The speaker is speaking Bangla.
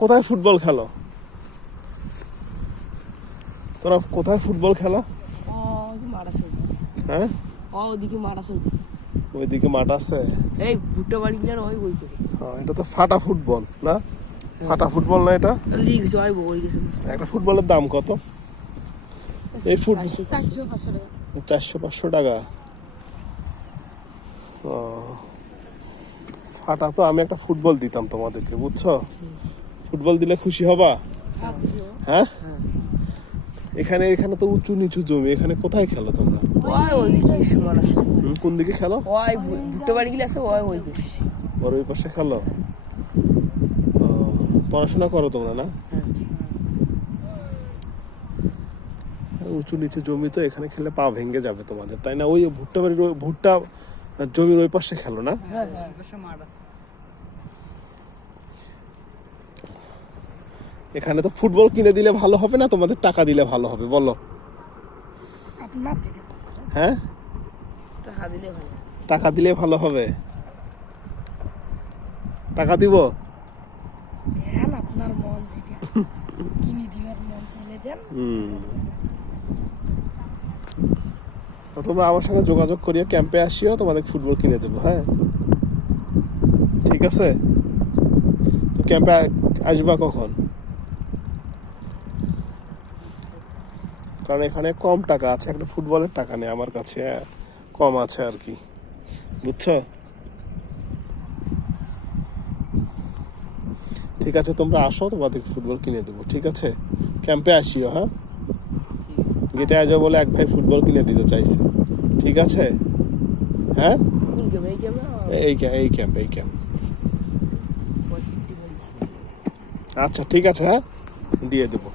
কোথায় ফুটবল খেলো? তোরা কোথায় ফুটবল খেলো? হ্যাঁ, ওইদিকে মাঠ আছে। এই ভুট্টা বাড়ি গিয়ে ওই ওই করে এটা তো ফাটা ফুটবল না? ফাটা ফুটবল না এটা? লিগ জয় বই গেছে। একটা ফুটবলের দাম কত? এই ফুটবল 400-500 টাকা। 400-500 টাকা। ও, ফাটা তো আমি একটা ফুটবল দিতাম তোমাদেরকে, বুঝছো? ফুটবল দিলে খুশি হবা? হ্যাঁ, এখানে এখানে তো উঁচু নিচু জমি, এখানে কোথায় খেলো তোমরা? ওই ওইদিকে সমান আছে। কোন দিকে খেলো? ওই ভুট্টা বাড়ি গিয়ে আছে ওই ওই করে। বড় ওই পাশে খেলো। ও, পড়াশোনা করো তোমরা না? উঁচু নিচু জমি তো, এখানে খেলে পা ভেঙে যাবে তোমাদের, তাই না? ওই ভুট্টা বাড়ির ভুট্টা জমির ওই পাশে খেলো না? এখানে তো ফুটবল কিনে দিলে ভালো হবে না তোমাদের টাকা দিলে ভালো হবে, বলো? হ্যাঁ, টাকা দিলে ভালো। টাকা দিলে ভালো হবে। টাকা দিব? আপনার মন যেটা কিনে দিবার মন চাইলে দেন। তো তোমরা আমার সঙ্গে যোগাযোগ করিও, ক্যাম্পে আসিও, তোমাদের ফুটবল কিনে দেবো। হ্যাঁ, ঠিক আছে। তো ক্যাম্পে আসবা কখন? কারণ এখানে কম টাকা আছে, একটা ফুটবলের টাকা নেই আমার কাছে, কম আছে আর কি, বুঝছো? ঠিক আছে, তোমরা আসো, তোমাদের ফুটবল কিনে দেবো, ঠিক আছে? ক্যাম্পে আসিও। হ্যাঁ, গেটে আজও বলে এক ভাই ফুটবল কিনে দিতে চাইছে, ঠিক আছে? হ্যাঁ, কোন গেম এই গেম? এই ক্যাম্প। আচ্ছা, ঠিক আছে, হ্যাঁ, দিয়ে দেবো।